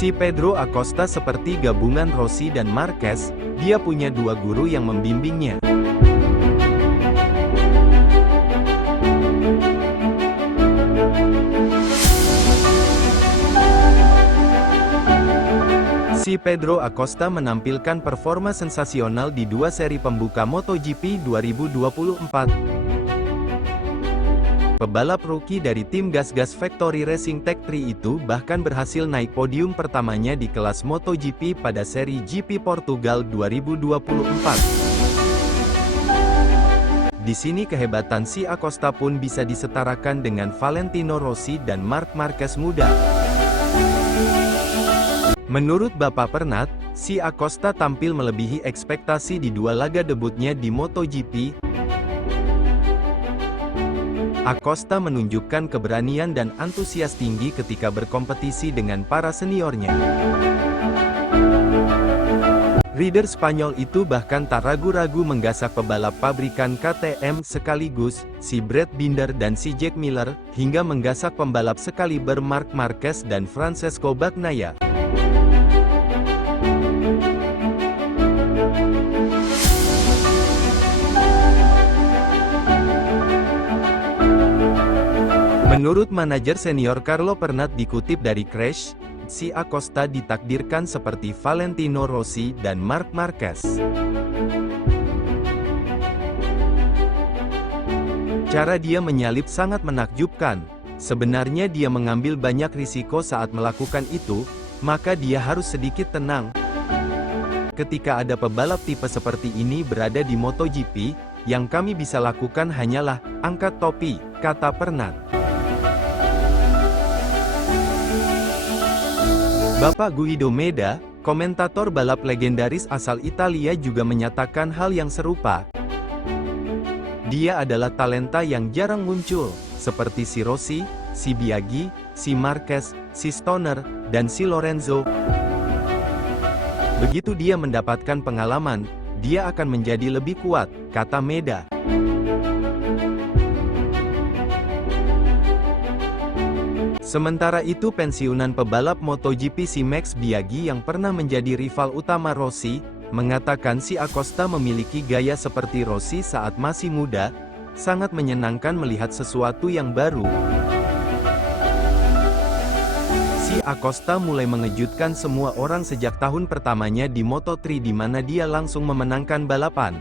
Si Pedro Acosta seperti gabungan Rossi dan Marquez, dia punya dua guru yang membimbingnya. Si Pedro Acosta menampilkan performa sensasional di dua seri pembuka MotoGP 2024. Pebalap rookie dari tim Gas-Gas Factory Racing Tech 3 itu bahkan berhasil naik podium pertamanya di kelas MotoGP pada seri GP Portugal 2024. Di sini kehebatan si Acosta pun bisa disetarakan dengan Valentino Rossi dan Marc Marquez muda. Menurut Bapak Pernat, si Acosta tampil melebihi ekspektasi di dua laga debutnya di MotoGP. Acosta menunjukkan keberanian dan antusias tinggi ketika berkompetisi dengan para seniornya. Rider Spanyol itu bahkan tak ragu-ragu menggasak pebalap pabrikan KTM sekaligus, si Brad Binder dan si Jack Miller, hingga menggasak pembalap sekaliber Marc Marquez dan Francesco Bagnaia. Menurut manajer senior Carlo Pernat dikutip dari Crash, si Acosta ditakdirkan seperti Valentino Rossi dan Marc Marquez. Cara dia menyalip sangat menakjubkan. Sebenarnya dia mengambil banyak risiko saat melakukan itu, maka dia harus sedikit tenang. Ketika ada pebalap tipe seperti ini berada di MotoGP, yang kami bisa lakukan hanyalah angkat topi, kata Pernat. Bapak Guido Meda, komentator balap legendaris asal Italia juga menyatakan hal yang serupa. Dia adalah talenta yang jarang muncul, seperti si Rossi, si Biaggi, si Marquez, si Stoner, dan si Lorenzo. Begitu dia mendapatkan pengalaman, dia akan menjadi lebih kuat, kata Meda. Sementara itu pensiunan pebalap MotoGP si Max Biaggi yang pernah menjadi rival utama Rossi, mengatakan si Acosta memiliki gaya seperti Rossi saat masih muda, sangat menyenangkan melihat sesuatu yang baru. Si Acosta mulai mengejutkan semua orang sejak tahun pertamanya di Moto3 di mana dia langsung memenangkan balapan.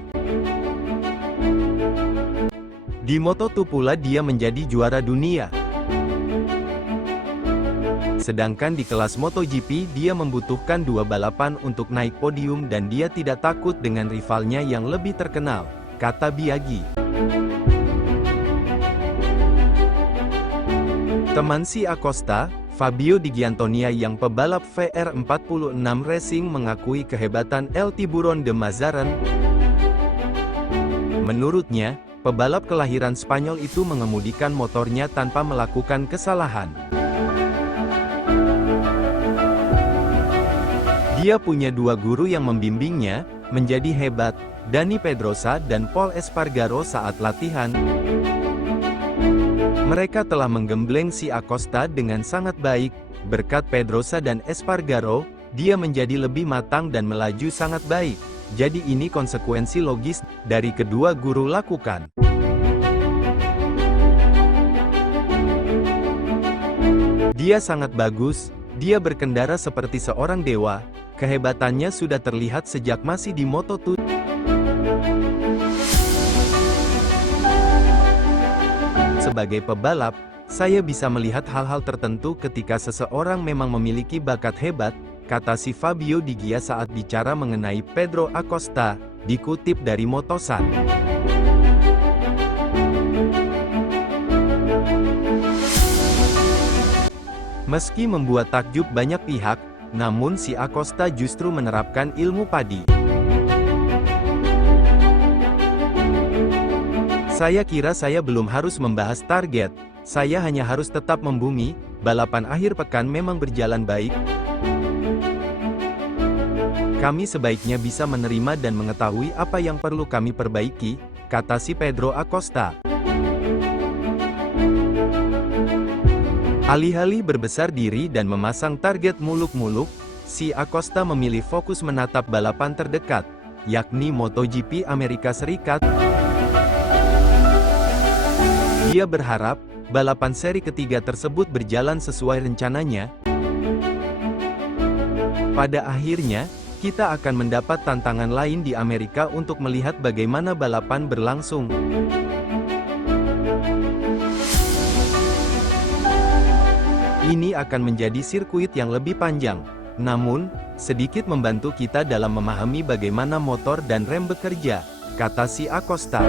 Di Moto2 pula dia menjadi juara dunia. Sedangkan di kelas MotoGP dia membutuhkan dua balapan untuk naik podium dan dia tidak takut dengan rivalnya yang lebih terkenal, kata Biaggi. Teman si Acosta, Fabio Di Giannantonio yang pebalap VR46 Racing mengakui kehebatan El Tiburon de Mazaran. Menurutnya, pebalap kelahiran Spanyol itu mengemudikan motornya tanpa melakukan kesalahan. Dia punya dua guru yang membimbingnya, menjadi hebat, Dani Pedrosa dan Pol Espargaro saat latihan. Mereka telah menggembleng si Acosta dengan sangat baik, berkat Pedrosa dan Espargaro, dia menjadi lebih matang dan melaju sangat baik. Jadi ini konsekuensi logis, dari kedua guru lakukan. Dia sangat bagus, dia berkendara seperti seorang dewa. Kehebatannya sudah terlihat sejak masih di Moto2. Sebagai pebalap, saya bisa melihat hal-hal tertentu ketika seseorang memang memiliki bakat hebat, kata si Fabio Di Gia saat bicara mengenai Pedro Acosta, dikutip dari Motosan. Meski membuat takjub banyak pihak, namun si Acosta justru menerapkan ilmu padi. Saya kira saya belum harus membahas target, saya hanya harus tetap membumi, balapan akhir pekan memang berjalan baik. Kami sebaiknya bisa menerima dan mengetahui apa yang perlu kami perbaiki, kata si Pedro Acosta. Alih-alih berbesar diri dan memasang target muluk-muluk, si Acosta memilih fokus menatap balapan terdekat, yakni MotoGP Amerika Serikat. Dia berharap, balapan seri ketiga tersebut berjalan sesuai rencananya. Pada akhirnya, kita akan mendapat tantangan lain di Amerika untuk melihat bagaimana balapan berlangsung. Ini akan menjadi sirkuit yang lebih panjang, namun, sedikit membantu kita dalam memahami bagaimana motor dan rem bekerja, kata si Acosta.